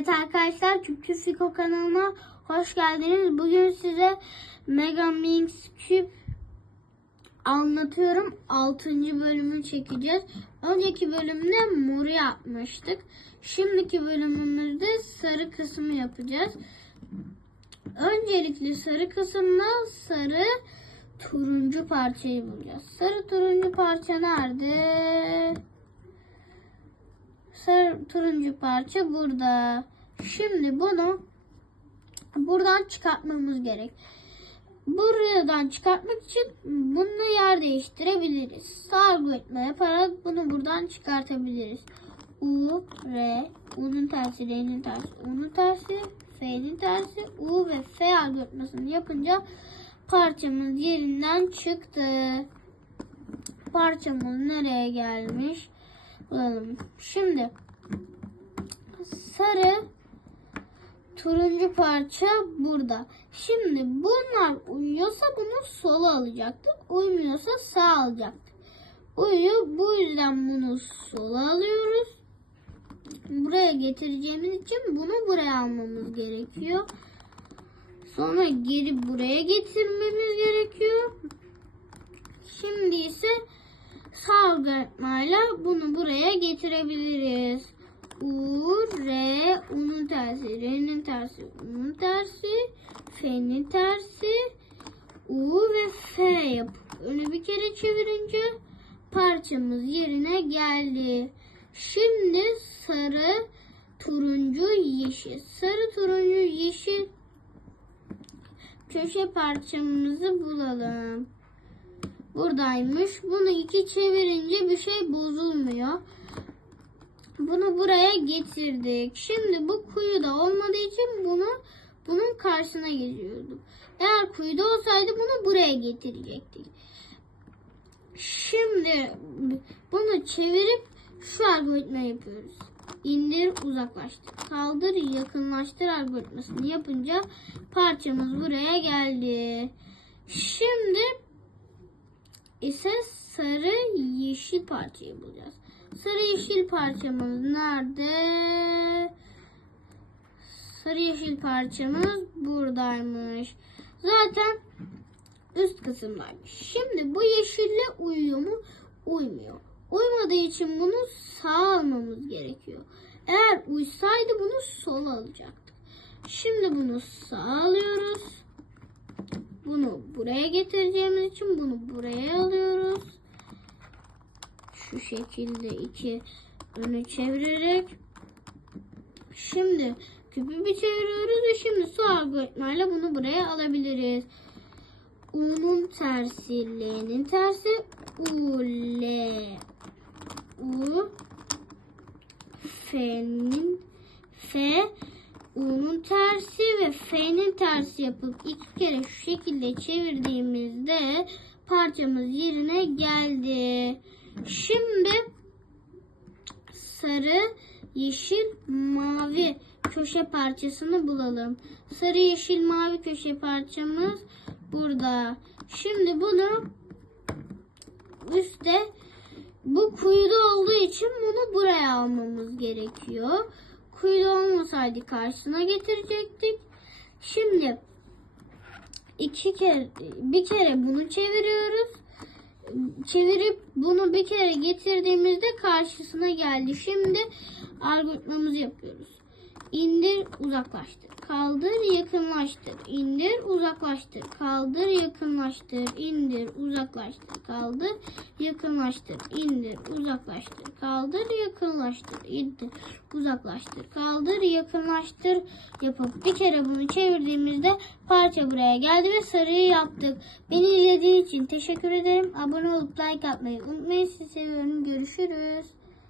Evet arkadaşlar Küpçü Fiko kanalına hoş geldiniz. Bugün size Mega Minx Küp anlatıyorum. 6. bölümü çekeceğiz. Önceki bölümde moru yapmıştık. Şimdiki bölümümüzde sarı kısmı yapacağız. Öncelikle sarı kısımda sarı turuncu parçayı bulacağız. Sarı turuncu parça nerede? Sarı turuncu parça burada. Şimdi bunu buradan çıkartmamız gerek. Buradan çıkartmak için bununla yer değiştirebiliriz. Algoritma yaparak bunu buradan çıkartabiliriz. U, R, U'nun tersi, R'nin tersi, U'nun tersi, F'nin tersi, U ve F algoritmasını yapınca parçamız yerinden çıktı. Parçamız nereye gelmiş? Bulalım. Şimdi sarı turuncu parça burada. Şimdi bunlar uyuyorsa bunu sola alacaktık. Uymuyorsa sağ alacaktık. Uyuyor. Bu yüzden bunu sola alıyoruz. Buraya getireceğimiz için bunu buraya almamız gerekiyor. Sonra geri buraya getirmemiz gerekiyor. Şimdi ise sağ algoritmayla bunu buraya getirebiliriz. U, R, U'nun tersi, R'nin tersi, U'nun tersi, F'nin tersi, U ve F yapıp önü bir kere çevirince parçamız yerine geldi. Şimdi sarı, turuncu, yeşil. Sarı, turuncu, yeşil köşe parçamızı bulalım. Buradaymış. Bunu iki çevirince bir şey bozulmuyor. Bunu buraya getirdik. Şimdi bu kuyuda olmadığı için bunu bunun karşısına geziyorduk. Eğer kuyuda olsaydı bunu buraya getirecektik. Şimdi bunu çevirip şu algoritma yapıyoruz. İndir, uzaklaştır. Kaldır, yakınlaştır algoritmasını yapınca parçamız buraya geldi. Şimdi ise sarı yeşil parçayı bulacağız. Sarı yeşil parçamız nerede? Sarı yeşil parçamız buradaymış. Zaten üst kısımdaymış. Şimdi bu yeşille uyuyor mu? Uymuyor. Uymadığı için bunu sağ almamız gerekiyor. Eğer uysaydı bunu sol alacaktık. Şimdi bunu sağ alıyoruz. Bunu buraya getireceğimiz için bunu buraya alıyoruz. Şu şekilde iki önü çevirerek. Şimdi küpü bir çeviriyoruz ve şimdi su algoritmayla bunu buraya alabiliriz. U'nun tersi, L'nin tersi, U, L, U, F'nin, F, U'nun tersi ve F'nin tersi yapıp iki kere şu şekilde çevirdiğimizde parçamız yerine geldi. Şimdi sarı, yeşil, mavi köşe parçasını bulalım. Sarı, yeşil, mavi köşe parçamız burada. Şimdi bunu üstte bu kuyuda olduğu için bunu buraya almamız gerekiyor. Kuyuda olmasaydı karşısına getirecektik. Şimdi iki kere bir kere bunu çeviriyoruz. Çevirip bunu bir kere getirdiğimizde karşısına geldi. Şimdi algoritmamızı yapıyoruz. İndir, uzaklaştır. Kaldır, yakınlaştır. İndir, uzaklaştır. Kaldır, yakınlaştır. İndir, uzaklaştır. Kaldır, yakınlaştır. İndir, uzaklaştır. Kaldır, yakınlaştır. İndir, uzaklaştır. Kaldır, yakınlaştır. Yapıp bir kere bunu çevirdiğimizde parça buraya geldi ve sarıyı yaptık. Beni izlediğiniz için teşekkür ederim. Abone olup like atmayı unutmayın. Sizi seviyorum. Görüşürüz.